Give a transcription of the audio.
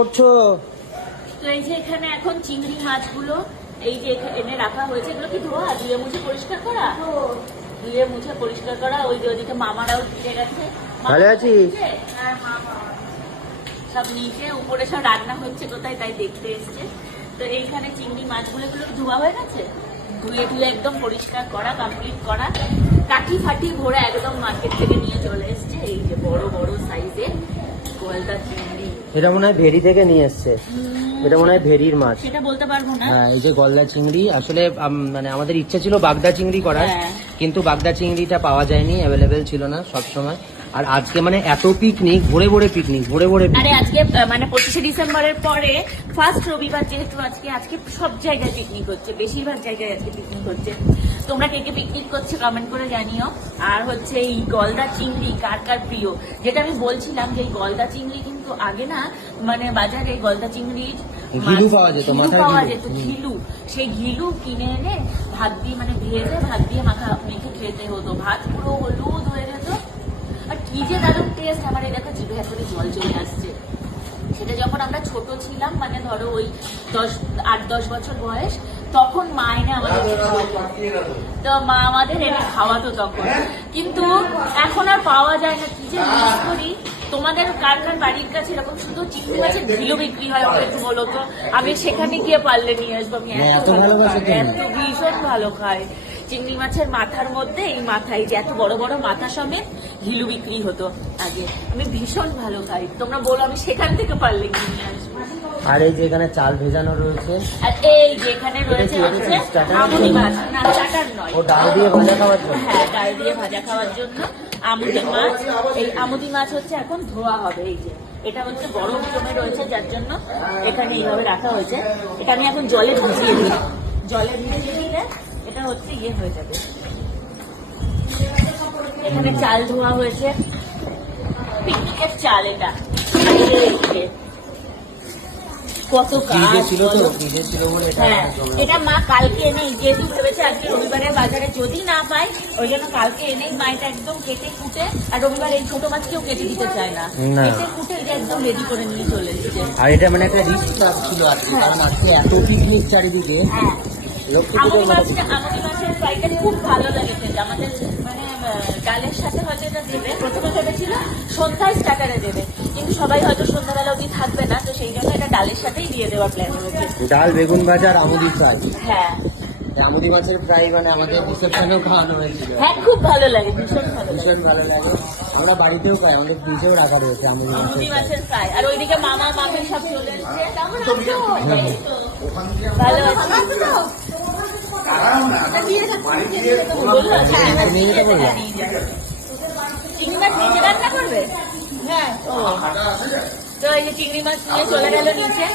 করছ? তো এই যে এখানে এখন চিংড়ি মাছগুলো এই যে এনে রাখা হয়েছে এগুলো কি ধোয়া? ধুয়ে মুছে পরিষ্কার করা? ধুয়ে মুছে পরিষ্কার করা ওই যে ওদিকে মামারাও গেছে। ভালো আছিস? হ্যাঁ। সব নিচে উপরে সব রান্না হচ্ছে কোথায় তাই দেখতে এসছে। তো এইখানে চিংড়ি মাছগুলো এগুলো ধোয়া হয়ে গেছে? ধুয়ে ধুয়ে একদম পরিষ্কার করা কমপ্লিট করা। কাঠি ফাটি ভরে একদম মার্কেট থেকে নিয়ে চলে এসছে। এটা মনে হয় ভেরি থেকে নিয়ে এসছে। এটা মনে হয় ভেরির মাছ। সেটা বলতে পারব না। হ্যাঁ এই যে গলদা চিংড়ি আসলে মানে আমাদের ইচ্ছা ছিল বাগদা চিংড়ি করার হ্যাঁ। কিন্তু বাগদা চিংড়িটা পাওয়া যায়নি অ্যাভেলেবেল ছিল না সব সময় আর আজকে মানে এত পিকনিক ভরে ভরে পিকনিক ভরে ভরে আরে আজকে মানে পঁচিশে ডিসেম্বরের পরে ফার্স্ট রবিবার যেহেতু আজকে আজকে সব জায়গায় পিকনিক হচ্ছে বেশিরভাগ জায়গায় আজকে পিকনিক হচ্ছে। তোমরা কে কে পিকনিক করছ কমেন্ট করে জানিও। আর হচ্ছে এই গলদা চিংড়ি কার কার প্রিয়? যেটা আমি বলছিলাম যে এই গলদা চিংড়ি কিন্তু আগে না মানে বাজারে গলদা চিংড়ির ঘিলু পাওয়া যেত, পাওয়া যেত ঘিলু। সেই ঘিলু কিনে এনে ভাত দিয়ে মানে ভেজে ভাত দিয়ে মাখা মেখে খেতে হতো। ভাত পুরো আর কি যে দারুণ টেস্ট আমার এই দেখো জিভে এখনই জল চলে আসছে। সেটা যখন আমরা ছোট ছিলাম মানে ধরো ওই দশ আট দশ বছর বয়স তখন মা এনে আমাদের তো মা আমাদের এনে খাওয়াতো তখন। কিন্তু এখন আর পাওয়া যায় না। কি যে মিস করি? তোমাদের কার কার বাড়ির কাছে এরকম শুধু চিংড়ি মাছের ঝিলো বিক্রি হয় আমাকে একটু বলো তো? আমি সেখানে গিয়ে পারলে নিয়ে আসব আমি হ্যাঁ, এত ভালো খাই, এত ভীষণ ভালো খাই চিংড়ি মাছের মাথার মধ্যে এই মাথায় যে এত বড় বড় মাথা সমেত ঘিলু বিক্রি হতো আগে। আমি ভীষণ ভালো খাই। তোমরা বলো আমি সেখান থেকে পারলে আসব। আর এই যে এখানে চাল ভেজানো রয়েছে। আর এই যেখানে রয়েছে হচ্ছে? আমুদি মাছ। না চাটার নয়। ও ডাল দিয়ে ভাজা খাওয়ার জন্য? হ্যাঁ ডাল দিয়ে ভাজা খাওয়ার জন্য আমুদি মাছ। এই আমুদি মাছ হচ্ছে এখন ধোয়া হবে এই যে। এটা হচ্ছে বরফ জমে রয়েছে যার জন্য এখানে এইভাবে রাখা হয়েছে। এটা আমি এখন জলে ভিজিয়ে দিই। জলে ভিজিয়ে দিলে এটা হচ্ছে ইয়ে হয়ে যাবে। এখানে চাল ধোয়া হয়েছে। পিকনিকের চাল এটা। আর কত কাজ ছিল তো ছিল বলে এটা হ্যাঁ এটা মা কালকে এনে যেহেতু ভেবেছে আজকে রবিবারের বাজারে যদি না পাই ওই জন্য কালকে এনেই মা এটা একদম কেটে কুটে আর রবিবার এই ছোট মাছ কেউ কেটে দিতে চায় না। না। কেটে কুটে এটা একদম রেডি করে নিয়ে চলে এসেছে। আর এটা মানে একটা রিস্ক ছিল আজকে কারণ আজকে এত পিকনিক চারিদিকে। হ্যাঁ। লক্ষ্মী আমুদি পুজোর মতো মাছটা আমুদি মাছের ফ্রাইটা খুব ভালো লাগে খেতে আমাদের মানে ডালের সাথে হয়তো এটা দেবে। প্রথমে ভেবেছিল সন্ধ্যায় স্টার্টারে দেবে। কিন্তু সবাই হয়তো সন্ধ্যাবেলা অবধি থাকবে না তো সেই জন্য এটা ডালের সাথেই দিয়ে দেওয়ার প্ল্যান হয়েছে। ডাল বেগুন ভাজা আর আমুদি ফ্রাই হ্যাঁ। আমুদি মাছের ফ্রাই মানে আমাদের রিসেপশনেও খাওয়ানো হয়েছিল। হ্যাঁ খুব ভালো লাগে ভীষণ ভালো ভীষণ ভালো লাগে। আমরা বাড়িতেও পাই আমাদের ফ্রিজেও রাখা রয়েছে আমুদি মাছের। ফ্রাই আর ওইদিকে মামা মামি সব চলে এসছে। কেমন আছো? ভালো আছি। চিংড়ি মাছ হ্যাঁ। তো এই যে চিংড়ি মাছ নিয়ে চলে গেল নিচে।